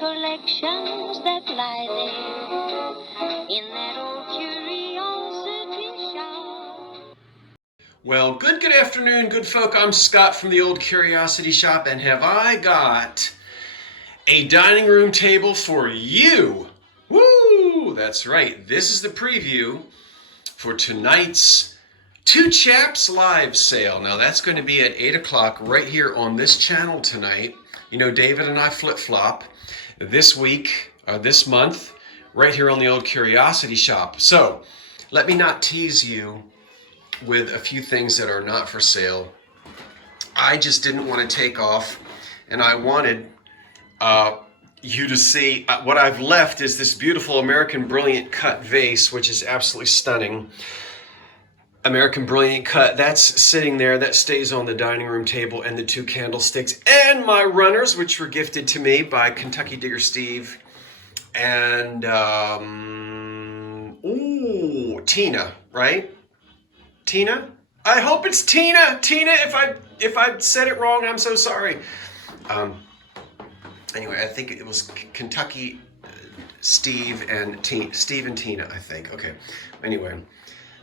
recollections that lie there in that old curiosity shop. Well, good afternoon, good folk. I'm Scott from the Old Curiosity Shop, and have I got a dining room table for you. Woo! That's right. This is the preview for tonight's Two Chaps live sale. Now, that's going to be at 8 o'clock right here on this channel tonight. You know, David and I flip-flop this week, this month, right here on the Old Curiosity Shop. So, let me not tease you with a few things that are not for sale. I just didn't want to take off, and I wanted you to see what I've left is this beautiful American Brilliant Cut vase, which is absolutely stunning. American Brilliant Cut, that's sitting there, that stays on the dining room table, and the two candlesticks and my runners, which were gifted to me by Kentucky Digger Steve and Tina, right? Tina? I hope it's Tina. Tina, if I said it wrong, I'm so sorry. Anyway, I think it was Kentucky Steve and Tina, I think. Okay. Anyway,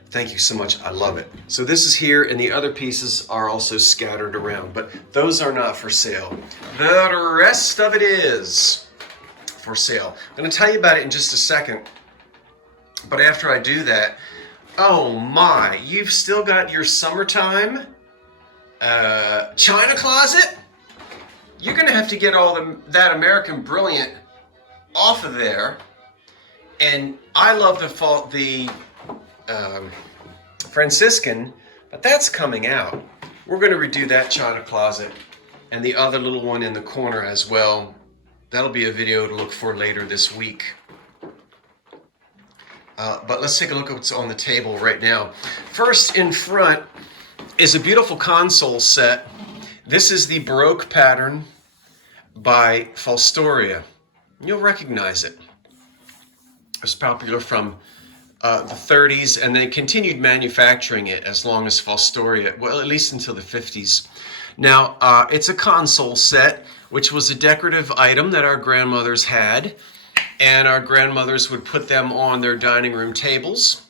thank you so much. I love it. So this is here, and the other pieces are also scattered around, but those are not for sale. The rest of it is for sale. I'm going to tell you about it in just a second, but after I do that, oh my, you've still got your summertime china closet? You're going to have to get all that American Brilliant off of there. And I love the Franciscan, but that's coming out. We're going to redo that china closet and the other little one in the corner as well. That'll be a video to look for later this week. But let's take a look at what's on the table right now. First in front is a beautiful console set. This is the Baroque pattern by Fostoria. You'll recognize it. It was popular from the 30s, and they continued manufacturing it as long as Fostoria, well, at least until the 50s. Now, it's a console set, which was a decorative item that our grandmothers had, and our grandmothers would put them on their dining room tables,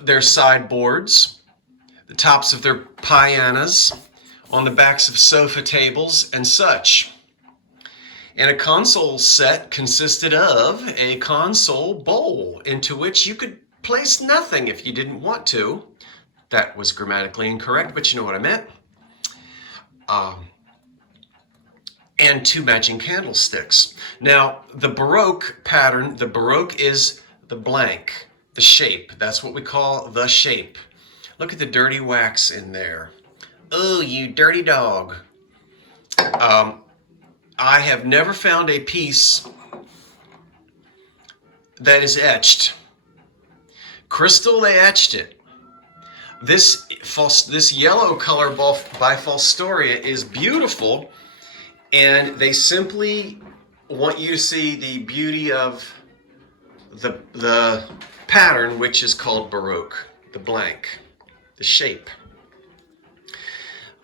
their sideboards, the tops of their pianos, on the backs of sofa tables and such. And a console set consisted of a console bowl into which you could place nothing if you didn't want to. That was grammatically incorrect, but you know what I meant. And two matching candlesticks. Now, the Baroque pattern, the Baroque is the blank, the shape. That's what we call the shape. Look at the dirty wax in there. Oh, you dirty dog. I have never found a piece that is etched. Crystal, they etched it. This yellow color by Fostoria is beautiful, and they simply want you to see the beauty of the pattern, which is called Baroque, the blank, the shape.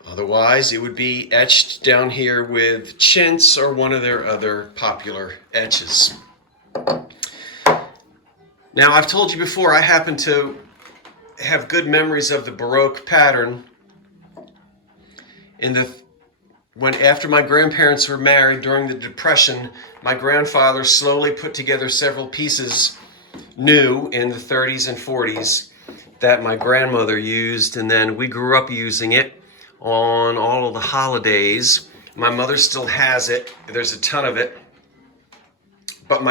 Otherwise, it would be etched down here with chintz or one of their other popular etches. Now, I've told you before, I happen to have good memories of the Baroque pattern. After my grandparents were married during the Depression, my grandfather slowly put together several pieces new in the 30s and 40s that my grandmother used, and then we grew up using it on all of the holidays. My mother still has it. There's a ton of it. But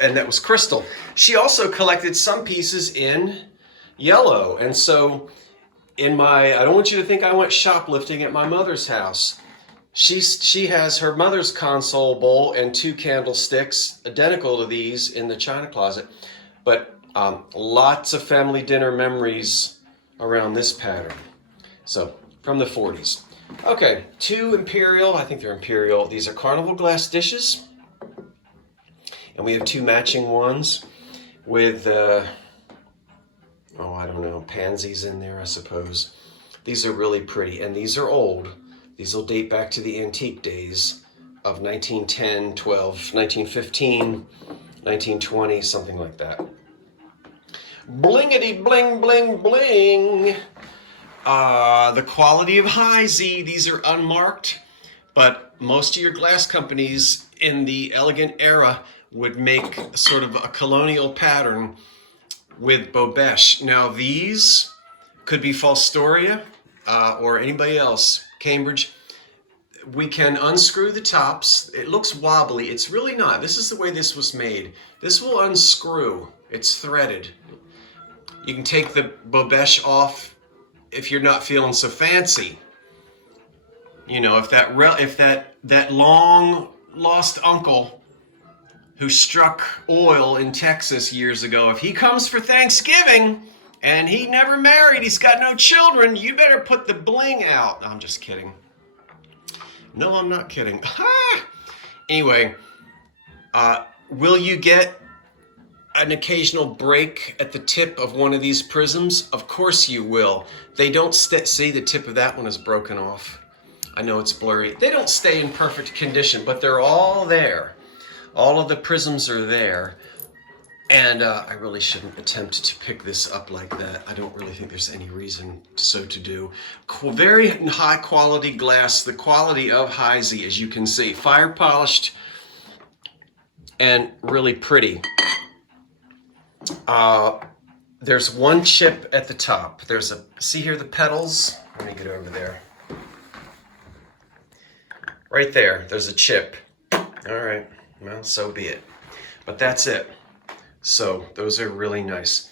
and that was crystal. She also collected some pieces in yellow. And so I don't want you to think I went shoplifting at my mother's house. She has her mother's console bowl and two candlesticks identical to these in the china closet. But lots of family dinner memories around this pattern. So, from the 40s. Okay, two Imperial, I think they're Imperial. These are Carnival glass dishes. And we have two matching ones with, I don't know, pansies in there, I suppose. These are really pretty, and these are old. These will date back to the antique days. of 1910, 12, 1915, 1920, something like that. Blingity bling bling bling. The quality of high Z, these are unmarked, but most of your glass companies in the elegant era would make sort of a colonial pattern with Bobesh. Now these could be Falstoria or anybody else, Cambridge. We can unscrew the tops. It looks wobbly. It's really not. This is the way this was made. This will unscrew. It's threaded. You can take the Bobesh off if you're not feeling so fancy. You know, if that long lost uncle who struck oil in Texas years ago, if he comes for Thanksgiving and he never married, he's got no children, you better put the bling out. No, I'm just kidding. No, I'm not kidding. Anyway, will you get an occasional break at the tip of one of these prisms? Of course you will. They don't see the tip of that one is broken off. I know it's blurry. They don't stay in perfect condition, but they're all there. All of the prisms are there. And I really shouldn't attempt to pick this up like that. I don't really think there's any reason so to do. Very high quality glass, the quality of High Z, as you can see. Fire polished and really pretty. There's one chip at the top. See here the petals? Let me get over there. Right there, there's a chip. All right, well, so be it. But that's it. So those are really nice.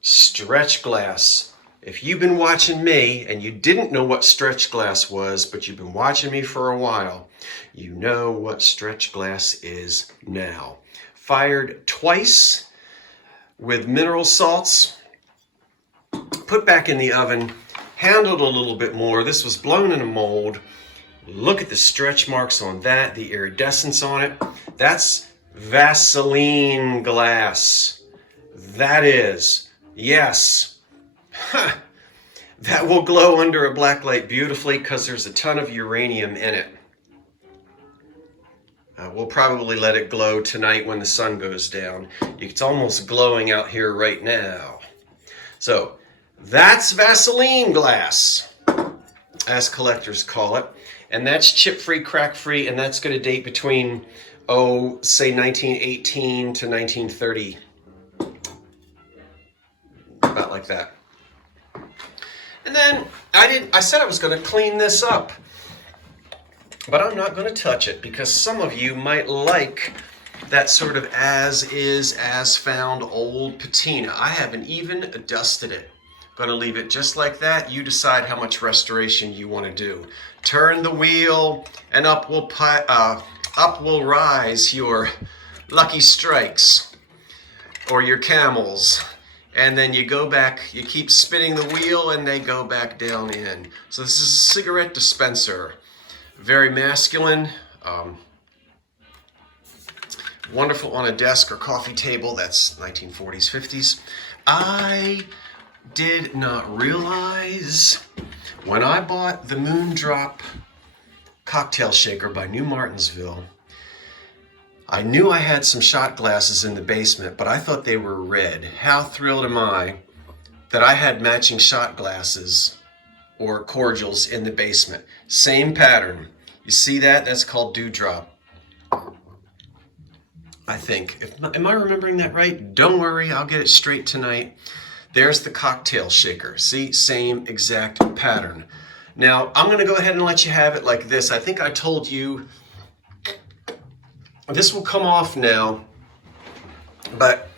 Stretch glass. If you've been watching me and you didn't know what stretch glass was, but you've been watching me for a while, you know what stretch glass is now. Fired twice with mineral salts, put back in the oven, handled a little bit more. This was blown in a mold. Look at the stretch marks on that, the iridescence on it. That's Vaseline glass. That is, yes. That will glow under a black light beautifully because there's a ton of uranium in it. We'll probably let it glow tonight when the sun goes down. It's almost glowing out here right now. So that's Vaseline glass, as collectors call it. And that's chip-free, crack-free, and that's going to date between, say 1918 to 1930. About like that. And then I said I was going to clean this up. But I'm not going to touch it because some of you might like that sort of as-is, as-found old patina. I haven't even dusted it. Going to leave it just like that. You decide how much restoration you want to do. Turn the wheel and up will rise your Lucky Strikes or your Camels. And then you go back, you keep spinning the wheel and they go back down in. So this is a cigarette dispenser. Very masculine, wonderful on a desk or coffee table. That's 1940s, 50s. I did not realize when I bought the Moondrop cocktail shaker by New Martinsville, I knew I had some shot glasses in the basement, but I thought they were red. How thrilled am I that I had matching shot glasses or cordials in the basement. Same pattern. You see that? That's called Dewdrop. I think. Am I remembering that right? Don't worry, I'll get it straight tonight. There's the cocktail shaker. See? Same exact pattern. Now, I'm going to go ahead and let you have it like this. I think I told you this will come off now, but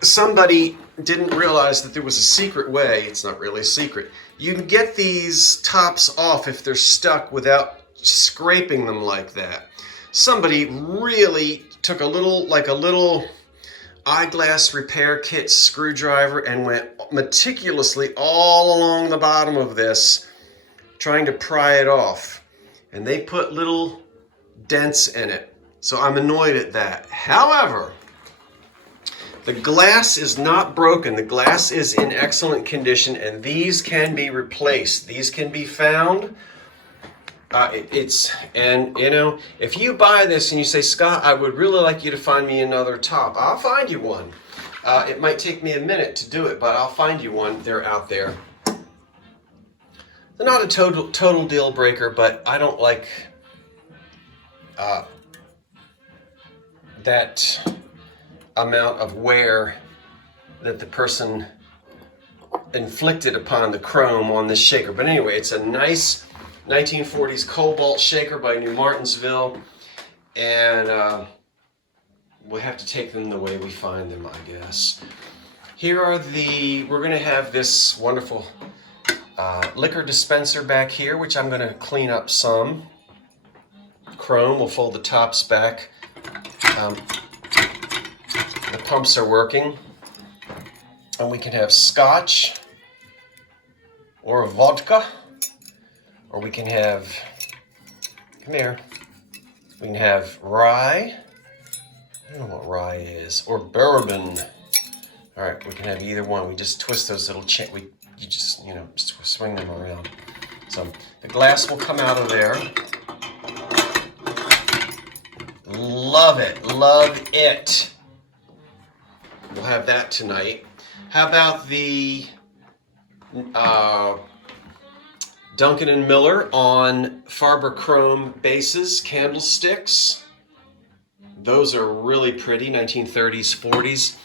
somebody didn't realize that there was a secret way. It's not really a secret. You can get these tops off if they're stuck without scraping them like that. Somebody really took a little eyeglass repair kit screwdriver and went meticulously all along the bottom of this, trying to pry it off. And they put little dents in it. So I'm annoyed at that. However, the glass is not broken. The glass is in excellent condition, and these can be replaced. These can be found And you know, if you buy this and you say, Scott, I would really like you to find me another top, I'll find you one. It might take me a minute to do it, but I'll find you one. They're out there. They're not a total deal breaker, but I don't like that amount of wear that the person inflicted upon the chrome on this shaker. But anyway, it's a nice 1940s Cobalt shaker by New Martinsville, and we'll have to take them the way we find them, I guess. Here are we're going to have this wonderful liquor dispenser back here, which I'm going to clean up some. Chrome, we'll fold the tops back. The pumps are working. And we can have scotch or a vodka, or we can have, come here, we can have rye. I don't know what rye is, or bourbon. All right, we can have either one. We just twist those little you just swing them around. So the glass will come out of there. Love it, love it. We'll have that tonight. How about the Duncan & Miller on Farber Chrome bases, candlesticks? Those are really pretty, 1930s, 40s.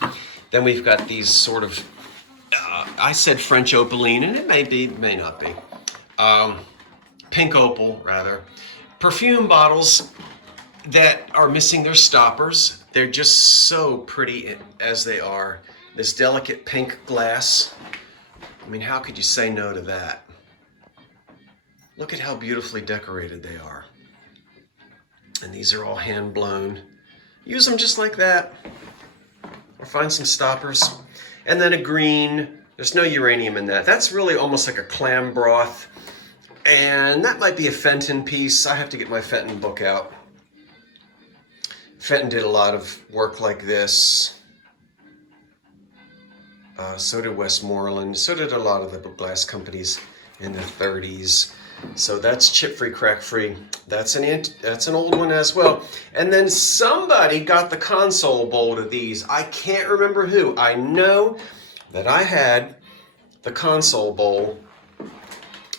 Then we've got these sort of, I said French opaline, and it may not be. Pink opal, rather. Perfume bottles that are missing their stoppers. They're just so pretty as they are. This delicate pink glass. I mean, how could you say no to that? Look at how beautifully decorated they are. And these are all hand blown. Use them just like that. Or find some stoppers. And then a green. There's no uranium in that. That's really almost like a clam broth. And that might be a Fenton piece. I have to get my Fenton book out. Fenton did a lot of work like this. So did Westmoreland. So did a lot of the glass companies in the 30s. So that's chip-free, crack-free. That's an old one as well. And then somebody got the console bowl to these. I can't remember who. I know that I had the console bowl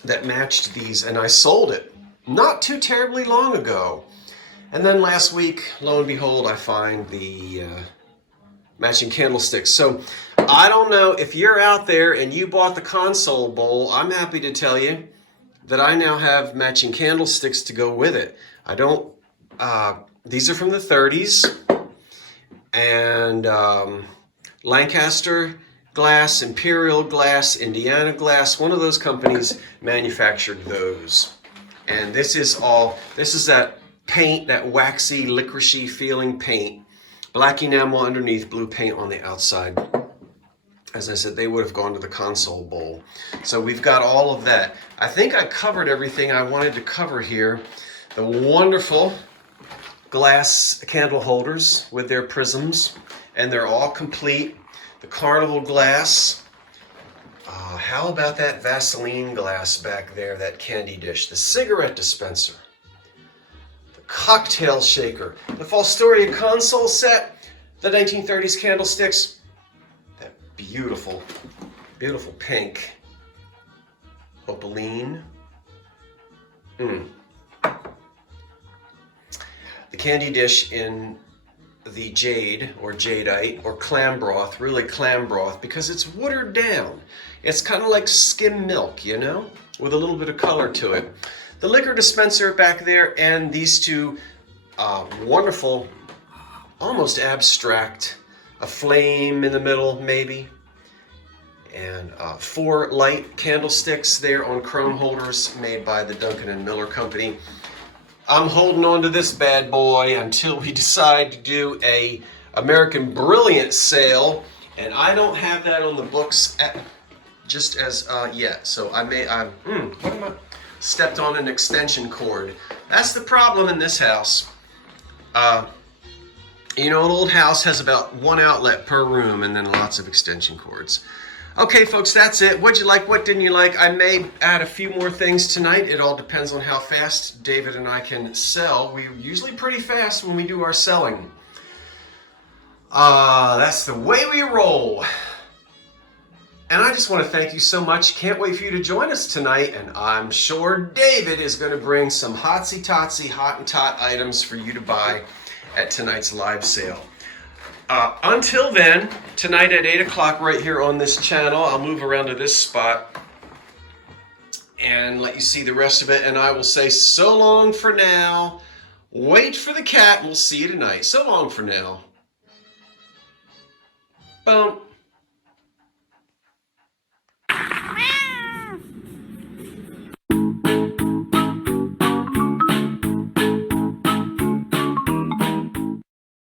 that matched these, and I sold it not too terribly long ago. And then last week, lo and behold, I find the matching candlesticks. So I don't know if you're out there and you bought the console bowl. I'm happy to tell you that I now have matching candlesticks to go with it. I don't, these are from the 30s, and Lancaster Glass, Imperial Glass, Indiana Glass, one of those companies manufactured those. And this is that paint, that waxy, licoricey feeling paint. Black enamel underneath, blue paint on the outside. As I said, they would have gone to the console bowl. So we've got all of that. I think I covered everything I wanted to cover here. The wonderful glass candle holders with their prisms, and they're all complete. The carnival glass. How about that Vaseline glass back there, that candy dish? The cigarette dispenser. The cocktail shaker. The Fostoria console set. The 1930s candlesticks. That beautiful, beautiful pink opaline. The candy dish in the jade or jadeite or clam broth, really clam broth, because it's watered down. It's kind of like skim milk, you know, with a little bit of color to it. The liquor dispenser back there, and these two wonderful, almost abstract, a flame in the middle maybe, and 4 light candlesticks there on chrome holders made by the Duncan & Miller Company. I'm holding on to this bad boy until we decide to do a American Brilliant sale, and I don't have that on the books just as yet. So stepped on an extension cord. That's the problem in this house. You know, an old house has about 1 outlet per room and then lots of extension cords. Okay, folks, that's it. What'd you like? What didn't you like? I may add a few more things tonight. It all depends on how fast David and I can sell. We're usually pretty fast when we do our selling. That's the way we roll. And I just want to thank you so much. Can't wait for you to join us tonight. And I'm sure David is going to bring some hotsy-totsy, hot and tot items for you to buy at tonight's live sale. Until then, tonight at 8 o'clock right here on this channel, I'll move around to this spot and let you see the rest of it. And I will say so long for now. Wait for the cat and we'll see you tonight. So long for now. Boom.